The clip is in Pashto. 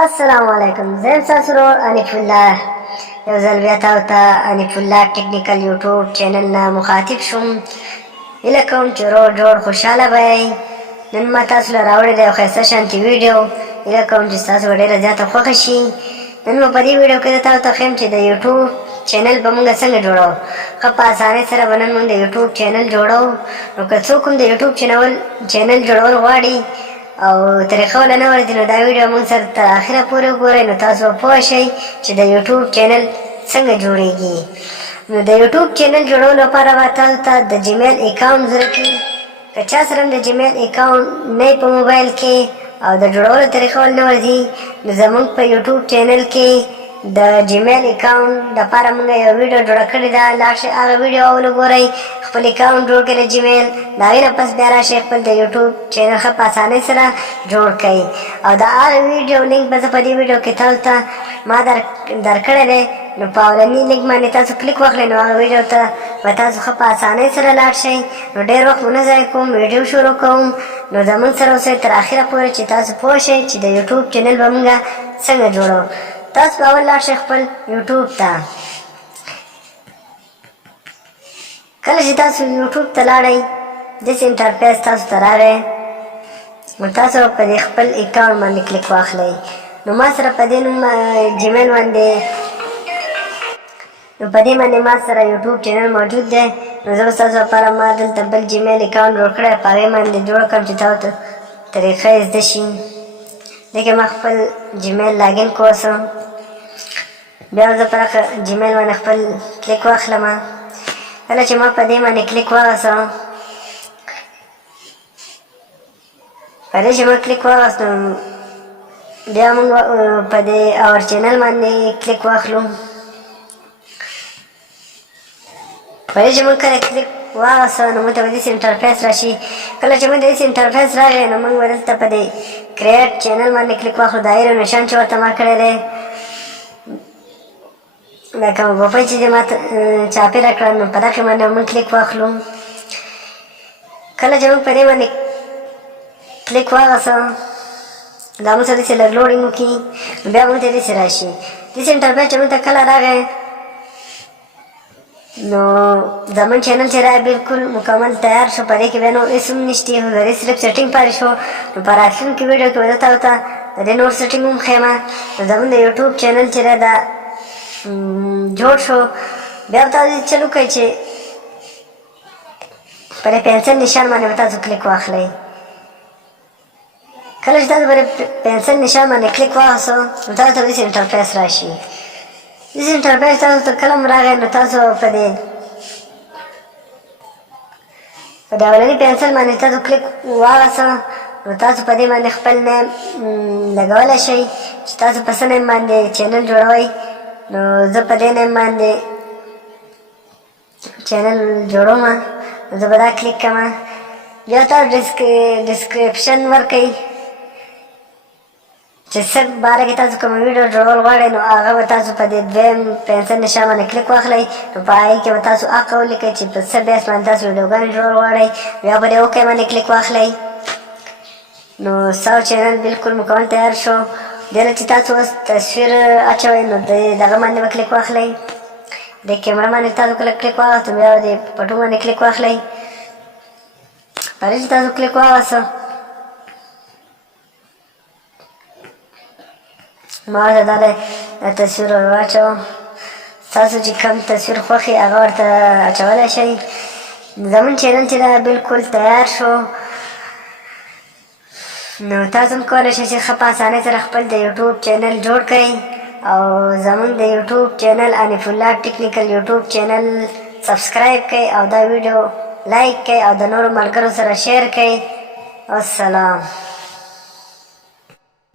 السلام علیکم. زه تاسو ورور انیف الله یو ځل بیا تاسو ته انیف الله ټیکنیکل یوټیوب چینل نه مخاطب شوم. هیله کوم چې روغ جوړ خوشحاله به یئ. نن ما تاسو له راوړې ده یو ښایسته شانتي ویډیو. هیله کوم چې ستاسو به ډېره زیاته خوښه شي. نن به په دې ویډیو کې زه تاسو ته ښیم چې د یوټیوب چینل به موږ څنګه جوړو. ښه په اسانۍ سره به نن موږ د یوټیوب چینل جوړو. نو که څوک هم د یوټیوب چینل جوړول غواړي او طریقه ولا نه ورځي، نو دا ویډیو موږ سره تر اخره پورې وګورئ، نو تاسو به پوه شئ چې د یوټیوب چینل څنګه جوړیږي. نو د یوټیوب چینل جوړولو لپاره به تاسو ته د جیمیل اکاونټ ضرورت وي. که چا سره هم د جیمیل اکاونټ نه په موبایل کې او د جوړولو طریقه ول نه ورځي، نو زموږ په یوټیوب چینل کې د جیمیل اکاونټ لپاره موږ یو ویډیو جوړه کړې ده. لاړ شئ هغه ویډیو اول وګورئ، خپل اکاونټ جوړ کړئ جیمیل. د هغې نه پس بیا راشئ خپل د یوټیوب چینل ښه په اسانۍ سره جوړ کړئ. او د هغه ویډیو لینک به زه په دې ویډیو کې تاسو ته ما درکړی دی. نو په اولني لینک باندې تاسو کلیک وکړئ، نو هغه ویډیو ته به تاسو ښه په اسانۍ سره لاړ شئ. نو ډېر وخت ونه ضایع کوم، ویډیو شروع کوم. نو زموږ سره اوسئ تر اخره پورې چې تاسو پوه شئ چې د یوټیوب چینل به موږ څنګه جوړو. تاسو به اول لاړ شئ خپل یوټیوب ته. کله چې تاسو یوټیوب ته لاړئ، داسې انټرفیس تاسو ته راغی، نو تاسو په دې خپل اکاونټ باندې کلیک واخلئ. نو ما سره په دې نوم جیمیل باندې ما سره یوټیوب چینل موجود دی. نو زه به ستاسو لپاره ما دلته بل جیمیل اکاونټ جوړ کړی، په هغې باندې جوړ کړم چې تاسو ته طریقه یې زده شي. دغې ما خپل جیمیل لاګین کوسم. بیا زه پر جیمیل باندې خپل کلیک واخلم. کله چې ما په دې باندې کلیک واغستم، بیا موږ په دې اور چینل باندې کلیک واخلو. په دې چې موږ کله کلیک واغستو، نو موږ ته به داسې انټرفیس راشي. کله چې موږ داسې انټرفیس راغی، نو موږ به دلته په دې کریټ چینل باندې کلیک واخلو. دایره نشان چې ورته ما کړی دی، دا کومه بوپۍ چې ما چاپېره کړه، نو په دغې باندې موږ کلیک واخلو. کله چې موږ په دې باندې کلیک واغستو، دا موږ سره داسې لږ لوډینګ وکړي، نو بیا موږ ته داسې راشي. داسې انټرفیس چې موږ ته کله راغی، نو زموږ چینل چې راغی بلکل مکمل تیار شو. په دې کې بیا نور هېڅ هم نشته، هغې صرف سیټینګ پاتې شو. نو په راتلونکي ویډیو کې به زه تاسو ته د دې نور سیټینګ هم ښیم. نو زموږ د یوټیوب چینل چې دی دا جوړ شو. بیا به تاسو چل وکړئ چې په دې پنسل نشان باندې به تاسو کلیک واخلئ. کله چې تاسو په دې پنسل نشان باندې کلیک واخلئ، نو تاسو ته به داسې انټرفیس راشي. داسې انټرفیس تاسو ته کله هم راغی، نو تاسو په دې اولني پنسل باندې تاسو کلیک واغستو، نو تاسو په دې باندې خپل نیم لګولی شئ چې تاسو په څه نیم باندې چینل جوړوئ. نو زه په دې نیم باندې چینل جوړوم، زه به دا کلیک کړم. بیا تاسو ډسکریپشن ورکوئ چې څه باره کې تاسو کومه ویډیو جوړول غواړئ، نو هغه به تاسو په دې دویم پنسل نشان باندې کلیک واخلئ. نو په هغې کې به تاسو هغه ولیکئ چې په څه بیس باندې تاسو ویډیوګانې جوړول غواړئ. بیا په دې اوکې باندې کلیک واخلئ. نو ستاسو چینل بلکل مکمل تیار شو. بیا چې تاسو اوس تصویر اچوئ، نو دغه باندې به کلیک واخلئ. د کیمرا باندې تاسو کله کلیک واغستو، بیا د پټو باندې کلیک واخلئ. په دې چې تاسو کلیک واغستو، ما ورته دا تصویر ور واچوم. تاسو چې کوم تصویر خوښ وي هغه ورته اچولی شئ. زموږ چینل چې دا بلکل تیار شو. نو تاسو هم کولی شئ چې ښه په اسانۍ سره خپل د یوټیوب چینل جوړ کړئ. او زموږ د یوټیوب چینل انیف الله ټیکنیکل یوټیوب چینل سبسکرایب کړئ، او دا ویډیو لایک کړئ، او د نورو ملګرو سره شیر کړئ. والسلام.